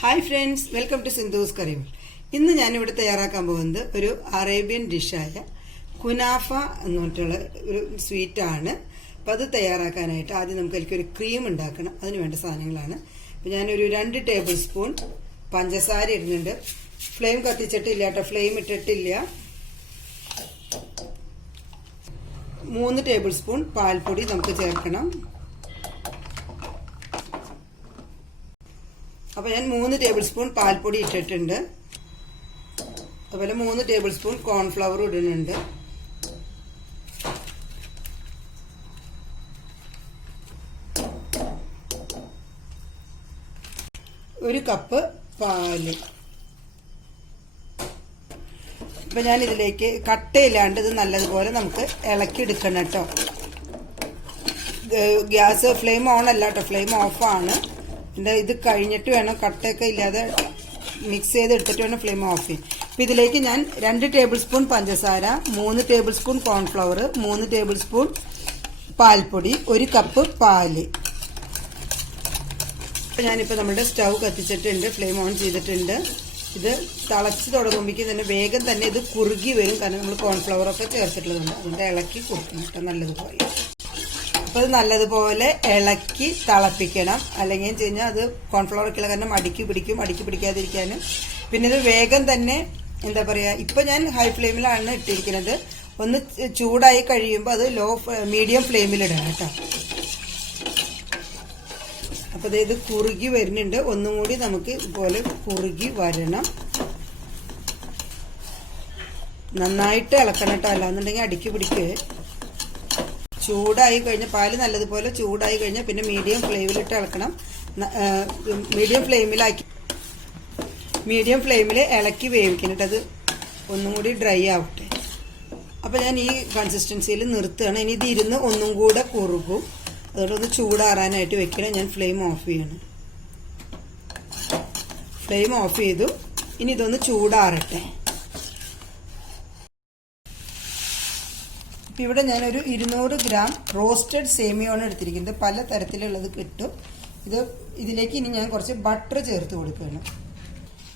Hi friends, welcome to Sindhu's കറികൾ. ഇന്ന് ഞാനിവിടെ തയ്യാറാക്കാൻ പോകുന്നത് ഒരു അറേബ്യൻ ഡിഷായ കുനാഫ എന്ന് പറഞ്ഞിട്ടുള്ള ഒരു സ്വീറ്റാണ്. അപ്പം അത് തയ്യാറാക്കാനായിട്ട് ആദ്യം നമുക്ക് അതിലേക്ക് ഒരു ക്രീം ഉണ്ടാക്കണം. അതിന് വേണ്ട സാധനങ്ങളാണ്. അപ്പം ഞാനൊരു 2 ടേബിൾ സ്പൂൺ പഞ്ചസാര ഇടുന്നുണ്ട്. ഫ്ലെയിം കത്തിച്ചിട്ടില്ല കേട്ടോ, ഫ്ലെയിം ഇട്ടിട്ടില്ല. 3 ടേബിൾ സ്പൂൺ പാൽപ്പൊടി നമുക്ക് ചേർക്കണം. അപ്പോൾ ഞാൻ 3 ടേബിൾ സ്പൂൺ പാൽപ്പൊടി ഇട്ടിട്ടുണ്ട്. അതുപോലെ 3 ടേബിൾ സ്പൂൺ കോൺഫ്ലവർ ഇടുന്നുണ്ട്. ഒരു കപ്പ് പാല്. ഇപ്പം ഞാൻ ഇതിലേക്ക് കട്ടയില്ലാണ്ട് ഇത് നല്ലതുപോലെ നമുക്ക് ഇളക്കി എടുക്കണം കേട്ടോ. ഗ്യാസ് ഫ്ലെയിം ഓൺ അല്ല കേട്ടോ, ഫ്ലെയിം ഓഫാണ്. ഇത് കഴിഞ്ഞിട്ട് വേണം, കട്ടയൊക്കെ ഇല്ലാതെ മിക്സ് ചെയ്ത് എടുത്തിട്ട് വേണം ഫ്ലെയിം ഓഫ് ചെയ്യാൻ. അപ്പം ഇതിലേക്ക് ഞാൻ 2 ടേബിൾ സ്പൂൺ പഞ്ചസാര, 3 table spoon cornflour, 3 table spoon പാൽപ്പൊടി, 1 കപ്പ് പാല്. അപ്പം ഞാനിപ്പോൾ നമ്മുടെ സ്റ്റൗ കത്തിച്ചിട്ടുണ്ട്, ഫ്ലെയിം ഓൺ ചെയ്തിട്ടുണ്ട്. ഇത് തിളച്ച് തുടങ്ങുമ്പോഴേക്കും തന്നെ വേഗം തന്നെ ഇത് കുറുകി വരും. കാരണം നമ്മൾ കോൺഫ്ലവറൊക്കെ ചേർത്തിട്ടുള്ളതുണ്ട്. അതുകൊണ്ട് ഇളക്കി കൊടുക്കണം കേട്ടോ നല്ലതുപോലെ. അപ്പോൾ അത് നല്ലതുപോലെ ഇളക്കി തിളപ്പിക്കണം. അല്ലെങ്കിൽ വെച്ച് കഴിഞ്ഞാൽ അത് കോൺഫ്ലവർ ഒക്കെ കാരണം അടുക്കി പിടിക്കാതിരിക്കാനും. പിന്നെ ഇത് വേഗം തന്നെ എന്താ പറയുക, ഇപ്പം ഞാൻ ഹൈ ഫ്ലെയിമിലാണ് ഇട്ടിരിക്കുന്നത്. ഒന്ന് ചൂടായി കഴിയുമ്പോൾ അത് മീഡിയം ഫ്ലെയിമിലിടണം കേട്ടോ. അപ്പോൾ ഇത് കുറുകി വരുന്നുണ്ട്. ഒന്നും കൂടി നമുക്ക് ഇതുപോലെ കുറുകി വരണം. നന്നായിട്ട് ഇളക്കണം കേട്ടോ, അല്ലാന്നുണ്ടെങ്കിൽ അടുക്കി പിടിക്കുക. ചൂടായി കഴിഞ്ഞാൽ പാല് നല്ലതുപോലെ ചൂടായി കഴിഞ്ഞാൽ പിന്നെ മീഡിയം ഫ്ലെയിമിലിട്ട് ഇളക്കണം. മീഡിയം ഫ്ലെയിമിൽ ഇളക്കി വേവിക്കണം. അത് ഒന്നും കൂടി ഡ്രൈ ആവട്ടെ. അപ്പോൾ ഞാൻ ഈ കൺസിസ്റ്റൻസിയിൽ നിർത്തുകയാണ്. ഇനി ഇത് ഇരുന്ന് ഒന്നും കൂടെ കുറുകും. അതുകൊണ്ടൊന്ന് ചൂടാറാനായിട്ട് വെക്കണം. ഞാൻ ഫ്ലെയിം ഓഫ് ചെയ്യണം. ഫ്ലെയിം ഓഫ് ചെയ്തു. ഇനി ഇതൊന്ന് ചൂടാറട്ടെ. ഇപ്പം ഇവിടെ ഞാനൊരു 200 ഗ്രാം റോസ്റ്റഡ് സേമിയാണ് എടുത്തിരിക്കുന്നത്. പല തരത്തിലുള്ളത് കിട്ടും. ഇതിലേക്ക് ഇനി ഞാൻ കുറച്ച് ബട്ടർ ചേർത്ത് കൊടുക്കുകയാണ്.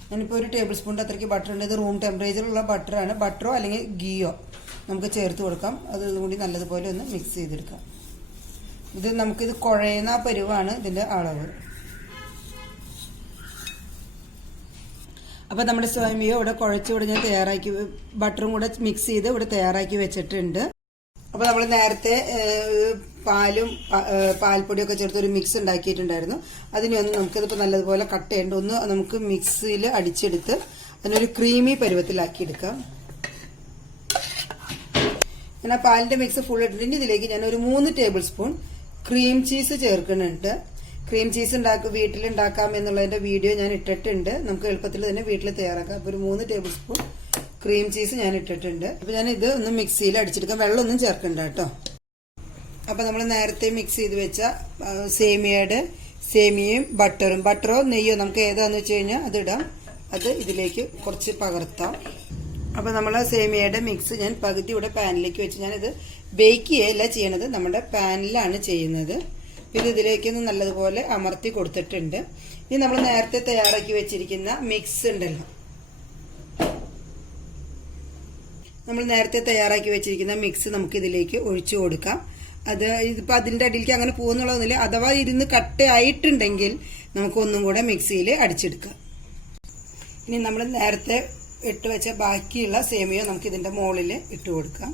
ഞാനിപ്പോൾ 1 ടേബിൾ സ്പൂണിൻ്റെ അത്രയ്ക്ക് ബട്ടർ ഉണ്ട്. ഇത് റൂം ടെമ്പറേച്ചറിലുള്ള ബട്ടറാണ്. ബട്ടറോ അല്ലെങ്കിൽ ഗീയോ നമുക്ക് ചേർത്ത് കൊടുക്കാം. അതുകൂടി നല്ലതുപോലെ ഒന്ന് മിക്സ് ചെയ്തെടുക്കാം. നമുക്കിത് കുഴയുന്ന പരുവാണ് ഇതിൻ്റെ അളവ്. അപ്പോൾ നമ്മുടെ സേമിയ ഇവിടെ കുഴച്ച് ഇവിടെ ഞാൻ തയ്യാറാക്കി, ബട്ടറും കൂടെ മിക്സ് ചെയ്ത് ഇവിടെ തയ്യാറാക്കി വെച്ചിട്ടുണ്ട്. അപ്പോൾ നമ്മൾ നേരത്തെ പാൽപ്പൊടിയൊക്കെ ചേർത്ത് ഒരു മിക്സ് ഉണ്ടാക്കിയിട്ടുണ്ടായിരുന്നു. അതിനൊന്ന് നമുക്കിതിപ്പോൾ നല്ലതുപോലെ കട്ട് ചെയ്യേണ്ട ഒന്ന് നമുക്ക് മിക്സിയിൽ അടിച്ചെടുത്ത് അതിനൊരു ക്രീമി പരുവത്തിലാക്കിയെടുക്കാം. ഞാൻ ആ പാലിൻ്റെ മിക്സ് ഫുൾ ഇട്ടിട്ടുണ്ട്. ഇതിലേക്ക് ഞാൻ ഒരു 3 ടേബിൾ സ്പൂൺ ക്രീം ചീസ് ചേർക്കുന്നുണ്ട്. ക്രീം ചീസ് വീട്ടിലുണ്ടാക്കാം എന്നുള്ളതിൻ്റെ വീഡിയോ ഞാൻ ഇട്ടിട്ടുണ്ട്. നമുക്ക് എളുപ്പത്തിൽ തന്നെ വീട്ടിൽ തയ്യാറാക്കാം. അപ്പോൾ ഒരു 3 ടേബിൾ സ്പൂൺ ക്രീം ചീസ് ഞാൻ ഇട്ടിട്ടുണ്ട്. അപ്പോൾ ഞാൻ ഇത് ഒന്ന് മിക്സിയിൽ അടിച്ചെടുക്കാം. വെള്ളമൊന്നും ചേർക്കണ്ട കേട്ടോ. അപ്പോൾ നമ്മൾ നേരത്തെ മിക്സ് ചെയ്ത് വെച്ച സേമിയയും ബട്ടറോ നെയ്യോ നമുക്ക് ഏതാന്ന് വെച്ച് കഴിഞ്ഞാൽ അതിടാം. അത് ഇതിലേക്ക് കുറച്ച് പകർത്താം. അപ്പോൾ നമ്മൾ സേമിയയുടെ മിക്സ് ഞാൻ പകുതി ഇവിടെ പാനിലേക്ക് വെച്ച് ഞാനിത് ബേക്ക് ചെയ്യല്ല ചെയ്യണത്, നമ്മുടെ പാനിലാണ് ചെയ്യുന്നത്. ഇത് ഇതിലേക്കൊന്ന് നല്ലതുപോലെ അമർത്തി കൊടുത്തിട്ടുണ്ട്. ഇനി നമ്മൾ നേരത്തെ തയ്യാറാക്കി വെച്ചിരിക്കുന്ന മിക്സ് ഉണ്ടല്ലോ, മിക്സ് നമുക്ക് ഇതിലേക്ക് ഒഴിച്ചു കൊടുക്കാം. ഇതിപ്പോൾ അതിൻ്റെ അടിയിലേക്ക് അങ്ങനെ പോകുന്നുള്ളതൊന്നുമില്ല. അഥവാ ഇരുന്ന് കട്ടയായിട്ടുണ്ടെങ്കിൽ നമുക്ക് ഒന്നും കൂടെ മിക്സിയിൽ അടിച്ചെടുക്കാം. ഇനി നമ്മൾ നേരത്തെ ഇട്ട് വെച്ച ബാക്കിയുള്ള സേമിയ നമുക്ക് ഇതിൻ്റെ മുകളിൽ ഇട്ട് കൊടുക്കാം.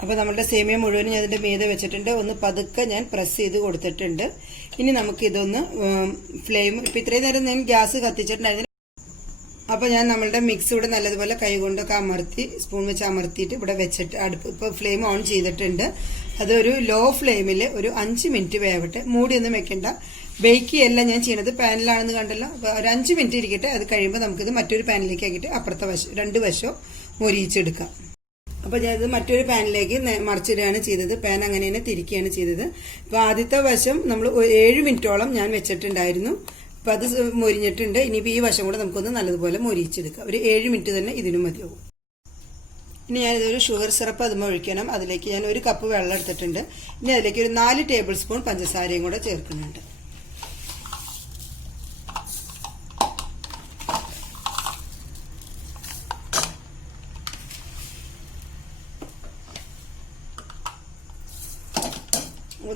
അപ്പോൾ നമ്മുടെ സേമിയ മുഴുവനും ഞാൻ ഇതിൻ്റെ മീതെ വെച്ചിട്ടുണ്ട്. ഒന്ന് പതുക്കെ ഞാൻ പ്രസ് ചെയ്ത് കൊടുത്തിട്ടുണ്ട്. ഇനി നമുക്കിതൊന്ന് ഫ്ലെയിം, ഇപ്പം ഇത്രയും നേരം ഞാൻ ഗ്യാസ് കത്തിച്ചിട്ടുണ്ടായിരുന്നു. അപ്പോൾ ഞാൻ നമ്മളുടെ മിക്സ് ഇവിടെ നല്ലതുപോലെ കൈകൊണ്ടൊക്കെ അമർത്തി സ്പൂൺ വെച്ച് അമർത്തിയിട്ട് ഇവിടെ വെച്ചിട്ട് അടുപ്പ് ഇപ്പോൾ ഫ്ലെയിം ഓൺ ചെയ്തിട്ടുണ്ട്. അതൊരു ലോ ഫ്ലെയിമിൽ ഒരു 5 മിനിറ്റ് വേവട്ടെ. മൂടിയൊന്നും വെക്കണ്ട. ബേക്ക് ചെയ്യല്ല ഞാൻ ചെയ്യണത്, പാനിലാണെന്ന് കണ്ടല്ലോ. അപ്പോൾ ഒരു 5 മിനിറ്റ് ഇരിക്കട്ടെ. അത് കഴിയുമ്പോൾ നമുക്കിത് മറ്റൊരു പാനിലേക്ക് ആക്കിയിട്ട് അപ്പുറത്തെ വശം 2 വശവും മൊരിയിച്ചെടുക്കാം. അപ്പോൾ ഞാനിത് മറ്റൊരു പാനിലേക്ക് മറിച്ചിടുകയാണ് ചെയ്തത്. പാൻ അങ്ങനെ തന്നെ തിരിക്കുകയാണ് ചെയ്തത്. അപ്പോൾ ആദ്യത്തെ വശം നമ്മൾ 7 മിനിറ്റോളം ഞാൻ വെച്ചിട്ടുണ്ടായിരുന്നു. അപ്പോൾ അത് മൊരിഞ്ഞിട്ടുണ്ട്. ഇനിയിപ്പോൾ ഈ വശം കൂടെ നമുക്കൊന്ന് നല്ലതുപോലെ മൊരിയിച്ചെടുക്കാം. ഒരു 7 മിനിറ്റ് തന്നെ ഇതിനും മതിയാവും. ഇനി ഞാനിതൊരു ഷുഗർ സിറപ്പ് അതുമ്പോൾ ഒഴിക്കണം. അതിലേക്ക് ഞാൻ 1 കപ്പ് വെള്ളം എടുത്തിട്ടുണ്ട്. ഇനി അതിലേക്ക് ഒരു 4 ടേബിൾ സ്പൂൺ പഞ്ചസാരയും കൂടെ ചേർക്കുന്നുണ്ട്.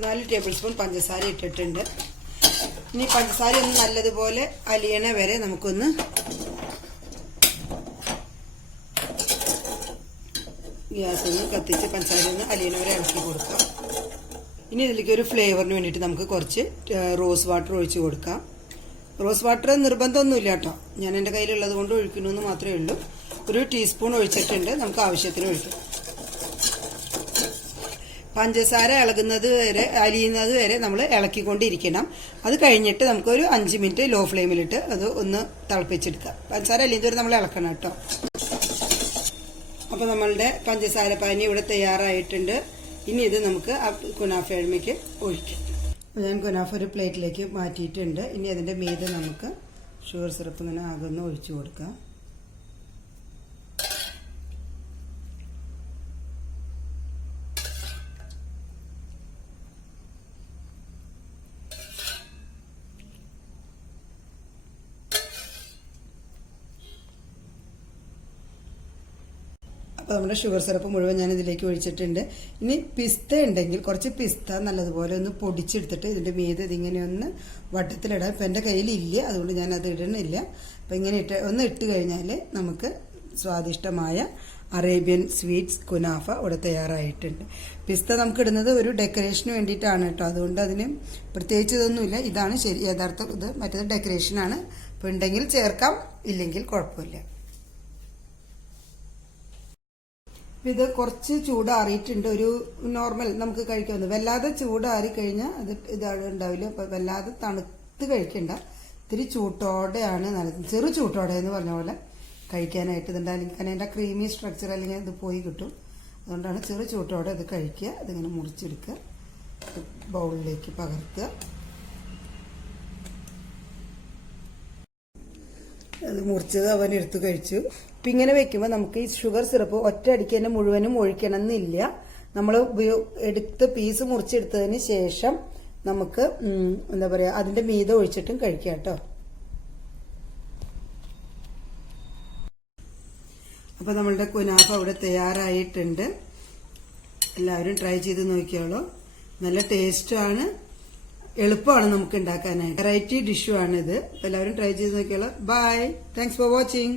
നാല് ടേബിൾ സ്പൂൺ പഞ്ചസാര ഇട്ടിട്ടുണ്ട്. ഇനി പഞ്ചസാര ഒന്ന് നല്ലതുപോലെ അലിയണ വരെ നമുക്കൊന്ന് ഗ്യാസ് ഒന്ന് കത്തിച്ച് പഞ്ചസാര ഒന്ന് അലിയണ വരെ ഇളക്കി കൊടുക്കാം. ഇനി ഇതിലേക്ക് ഒരു ഫ്ലേവറിന് വേണ്ടിയിട്ട് നമുക്ക് കുറച്ച് റോസ് വാട്ടർ ഒഴിച്ച് കൊടുക്കാം. റോസ് വാട്ടർ നിർബന്ധമൊന്നുമില്ല കേട്ടോ, ഞാൻ എൻ്റെ കയ്യിലുള്ളത് കൊണ്ട് ഒഴിക്കണമെന്ന് മാത്രമേ ഉള്ളൂ. ഒരു ടീസ്പൂൺ ഒഴിച്ചിട്ടുണ്ട്. നമുക്ക് ആവശ്യത്തിന് ഒഴിക്കാം. പഞ്ചസാര അലിയുന്നത് വരെ നമ്മൾ ഇളക്കിക്കൊണ്ടിരിക്കണം. അത് കഴിഞ്ഞിട്ട് നമുക്കൊരു 5 മിനിറ്റ് ലോ ഫ്ലെയിമിലിട്ട് അത് ഒന്ന് തിളപ്പിച്ചെടുക്കാം. പഞ്ചസാര അലിയുന്നവരെ നമ്മൾ ഇളക്കണം കേട്ടോ. അപ്പോൾ നമ്മളുടെ പഞ്ചസാര പാനി ഇവിടെ തയ്യാറായിട്ടുണ്ട്. ഇനി ഇത് നമുക്ക് കുനാഫയിലേക്ക് ഒഴിക്കാം. ഞാൻ കുനാഫ ഒരു പ്ലേറ്റിലേക്ക് മാറ്റിയിട്ടുണ്ട്. ഇനി അതിൻ്റെ മീതെ നമുക്ക് ഷുഗർ സിറപ്പ് ഇങ്ങനെ ആകുന്ന ഒഴിച്ചു കൊടുക്കാം. അപ്പോൾ നമ്മുടെ ഷുഗർ സിറപ്പ് മുഴുവൻ ഞാൻ ഇതിലേക്ക് ഒഴിച്ചിട്ടുണ്ട്. ഇനി പിസ്ത ഉണ്ടെങ്കിൽ കുറച്ച് പിസ്ത നല്ലതുപോലെ ഒന്ന് പൊടിച്ചെടുത്തിട്ട് ഇതിൻ്റെ മീതെ ഇതിങ്ങനെ ഒന്ന് വട്ടത്തിലിടാം. ഇപ്പം എൻ്റെ കയ്യിലില്ല, അതുകൊണ്ട് ഞാൻ അത് ഇടണില്ല. അപ്പം ഇങ്ങനെ ഇട്ട് കഴിഞ്ഞാൽ നമുക്ക് സ്വാദിഷ്ടമായ അറേബ്യൻ സ്വീറ്റ്സ് കുനാഫ ഇവിടെ തയ്യാറായിട്ടുണ്ട്. പിസ്ത നമുക്ക് ഇടുന്നത് ഒരു ഡെക്കറേഷന് വേണ്ടിയിട്ടാണ് കേട്ടോ, അതുകൊണ്ട് അതിന് പ്രത്യേകിച്ച് ഇതൊന്നുമില്ല. ഇതാണ് ശരി യഥാർത്ഥ ഇത്, മറ്റേത് ഡെക്കറേഷനാണ്. അപ്പോൾ ഉണ്ടെങ്കിൽ ചേർക്കാം, ഇല്ലെങ്കിൽ കുഴപ്പമില്ല. ഇത് കുറച്ച് ചൂടാറിയിട്ടുണ്ട്. ഒരു നോർമൽ നമുക്ക് കഴിക്കാവുന്നത്. വല്ലാതെ ചൂടാറി കഴിഞ്ഞാൽ അത് ഇതാണ് ഉണ്ടാവില്ല. അപ്പം വല്ലാതെ തണുത്ത് കഴിക്കണ്ട. ഇത്തിരി ചൂട്ടോടെയാണ് നല്ലത്. ചെറു ചൂട്ടോടെ എന്ന് പറഞ്ഞ പോലെ കഴിക്കാനായിട്ട് ഇതുണ്ടാകും. കാരണം അതിൻ്റെ ക്രീമി സ്ട്രക്ചർ അല്ലെങ്കിൽ ഇത് പോയി കിട്ടും. അതുകൊണ്ടാണ് ചെറു ചൂട്ടോടെ ഇത് കഴിക്കുക. ഇതിങ്ങനെ മുറിച്ചെടുക്കുക, ബൗളിലേക്ക് പകർത്തുക. അത് മുറിച്ചത് അവനെടുത്ത് കഴിച്ചു. ഇപ്പം ഇങ്ങനെ വെക്കുമ്പോൾ നമുക്ക് ഈ ഷുഗർ സിറപ്പ് ഒറ്റയടിക്ക് തന്നെ മുഴുവനും ഒഴിക്കണം എന്നില്ല. നമ്മൾ എടുത്ത് പീസ് മുറിച്ചെടുത്തതിന് ശേഷം നമുക്ക് എന്താ പറയുക അതിൻ്റെ മീതെ ഒഴിച്ചിട്ടും കഴിക്കാം കേട്ടോ. അപ്പോൾ നമ്മളുടെ കുനാഫ ഇവിടെ തയ്യാറായിട്ടുണ്ട്. എല്ലാവരും ട്രൈ ചെയ്ത് നോക്കിയോളൂ. നല്ല ടേസ്റ്റാണ്, എളുപ്പമാണ് നമുക്ക് ഉണ്ടാക്കാനായിട്ട്. വെറൈറ്റി ഡിഷുമാണിത്. എല്ലാവരും ട്രൈ ചെയ്ത് നോക്കിയോളൂ. Bye, thanks for watching.